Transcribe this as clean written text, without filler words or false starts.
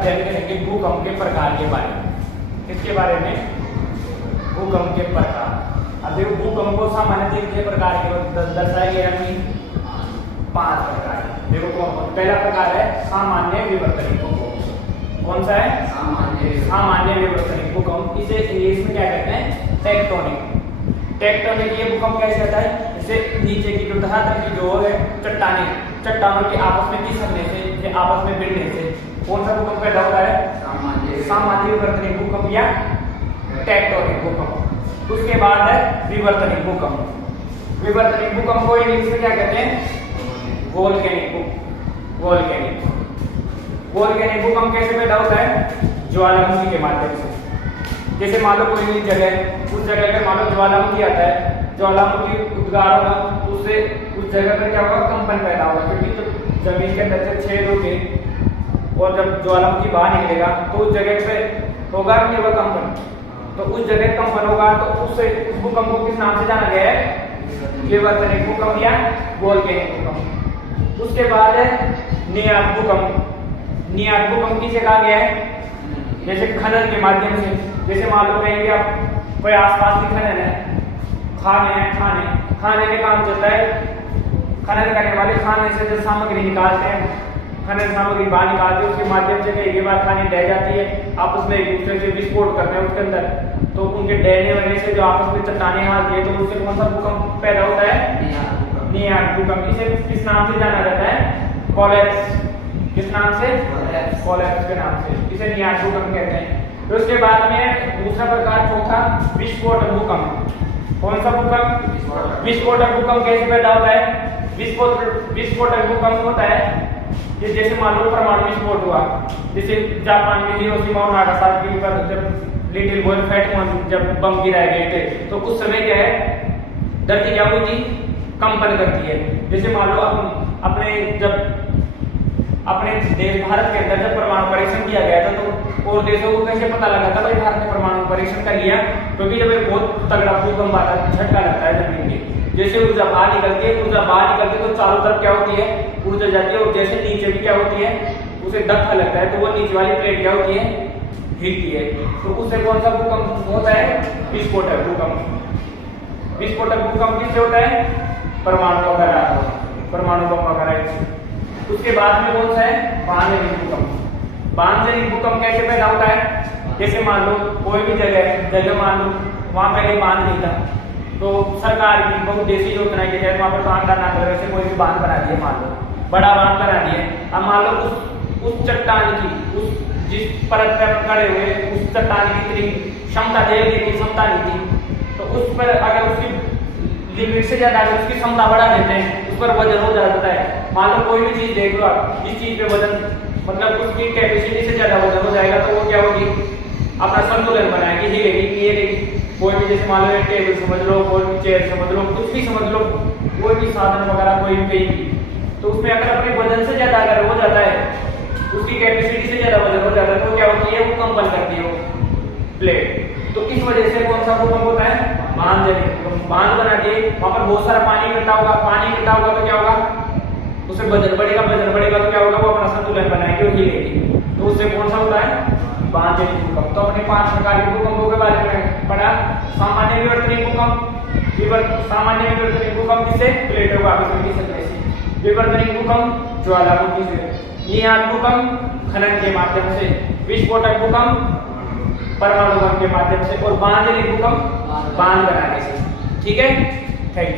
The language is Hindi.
अध्ययन करेंगे भूकंप के प्रकार के बारे में। किसके बारे में? भूकंप के प्रकार। अब देखो भूकंप को सामान्य कितने प्रकार के दर्शाए गए हैं? 5 प्रकार। देखो कौन? पहला प्रकार है सामान्य विवर्तनिक भूकंप। कौन सा है? सामान्य विवर्तनिक भूकंप। इसे इंग्लिश में क्या कहते हैं? टेक्टोनिक। टेक्टोनिक ये भूकंप कैसे होता है? जैसे नीचे की जो धरातल की जो है चट्टानों के आपस में घिसने से, आपस में भिड़ने से कौन सा भूकंप पैदा होता है? सामान्य विवर्तनिक भूकंप या टेक्टोनिक भूकंप। उसके बाद है विवर्तनिक भूकंप। विवर्तनिक भूकंप को इंग्लिश में क्या कहते हैं? वोल्केनिक भूकंप कैसे पैदा होता है? ज्वालामुखी के माध्यम से। जैसे मान लो कोई भी जगह, उस जगह पे मान लो ज्वालामुखी आता है, ज्वालामुखी उद्गार होगा, उससे उस जगह पर क्या होगा? कंपन पैदा होगा, क्योंकि तो जमीन के अंदर से छेद होंगे और जब ज्वालामुखी बाहर निकलेगा तो उस जगह पे होगा नहीं होगा कंपन। तो उस जगह कंपन होगा तो उससे उस भूकंप को किस नाम से जाना गया है? विवर्तनिक भूकंप या वोल्केनिक भूकंप। उसके बाद है नियात भूकंप। नियात भूकंप किसे कहा गया है? जैसे खनन के माध्यम से, जैसे मान लो कहीं आप कोई आसपास की खनन है, खाने में काम चलता है, खनन करने वाले खाने से जो सामग्री निकालते हैं, खनन सामग्री बाहर निकालते हैं, उसके माध्यम से कई बार खाने ढह जाती है, आपस में एक दूसरे से विस्फोट करते हैं उसके अंदर, तो उनके ढहने वजह से जो आपस में चट्टानें हारती है, तो उससे कौन सा भूकंप पैदा होता है? नियात भूकंप। इसे किस नाम से जाना जाता है? कोलैप्स। किस नाम से? कोलैप्स के नाम से इसे नियात भूकंप कहते हैं। तो उसके बाद में दूसरा प्रकार चौथा विस्फोटक भूकंप। कौन सा भूकंप? विस्फोटक भूकंप कैसे पैदा होता है? विस्फोटक भूकंप होता है ये जैसे मान लो परमाणु विस्फोट हुआ, जैसे जापान में हिरोशिमा और नागासाकी के ऊपर जब लिटिल बॉय फैट जब बम गिराए गए थे, तो उस समय क्या है? धरती क्या हुई थी? कंपन करती है। जैसे मान लो अपने देश भारत के अंदर जब परमाणु परीक्षण किया गया था, तो और देशों को कैसे पता लगा था भाई भारत ने परमाणु परीक्षण कर लिया? क्योंकि जब एक बहुत तगड़ा भूकंप आता है, झटका लगता है जमीन में, जैसे ऊर्जा बाहर निकलती है तो चारों तरफ क्या होती है? ऊर्जा जाती है, और जैसे नीचे भी क्या होती है? उसे धक्का लगता है, तो वो नीचे वाली प्लेट क्या होती है? हिलती है। तो उससे कौन सा भूकंप होता है? विस्फोटक भूकंप। विस्फोटक भूकंप किससे होता है? परमाणु बम वगैरह। उसके बाद में कौन सा है? बांधनिक भूकंप। बांधनिक भूकंप कैसे पैदा होता है? जैसे मान लो कोई भी जगह मान लो वहां पहले बांध नहीं था, तो सरकार की बहुत देशी योजना के तहत वहां पर बांध करना पड़ेगा, जैसे कोई भी बांध बना दिए, मान लो बड़ा बांध बना दिए। अब मान लो उस चट्टान की जिस परत पर खड़े हुए उस चट्टान की इतनी क्षमता की क्षमता नहीं थी, तो उस पर अगर उसकी लिमिट से ज्यादा अगर उसकी क्षमता बढ़ा देते हैं, उस पर वजन हो जाता है। मान लो कोई भी चीज देख लो आप, जिस चीज पे वजन मतलब उसकी कैपेसिटी से ज्यादा वजन हो जाएगा, तो वो क्या होगी? अपना संतुलन बनाएगी, हिलेगी। कोई भी जैसे मान लो एक टेबल समझ लो, कोई भी चेयर समझ लो, कुछ भी समझ लो, कोई भी साधन वगैरह कोई भी, तो उसमें अगर अपने वजन से ज्यादा अगर हो जाता है, उसकी कैपेसिटी से ज्यादा वजन हो जाता है, तो क्या होती है? वो कंपन करती है वो प्लेट। तो इस वजह से कौन सा भूकंप होता है? बांध बना दिए, वहां पर बहुत सारा पानी इकट्ठा होगा, तो क्या होगा? उससे वजन बढ़ेगा तो क्या होगा? वो अपना संतुलन बनाएगी और हिलेगी। तो उससे कौन सा होता है? बांधनिक भूकंप। तो अपने 5 प्रकार के भूकंपों के बारे में पढ़ा। सामान्य विवर्तनिक भूकंप किससे? प्लेटों को आपस में घिसने से। विवर्तनिक भूकंप ज्वालामुखी से। नियात भूकंप खनन के माध्यम से। विस्फोटक भूकंप परमाणु बम के माध्यम से। और बांधनिक भूकंप बांध बनाने से। ठीक है, थैंक यू।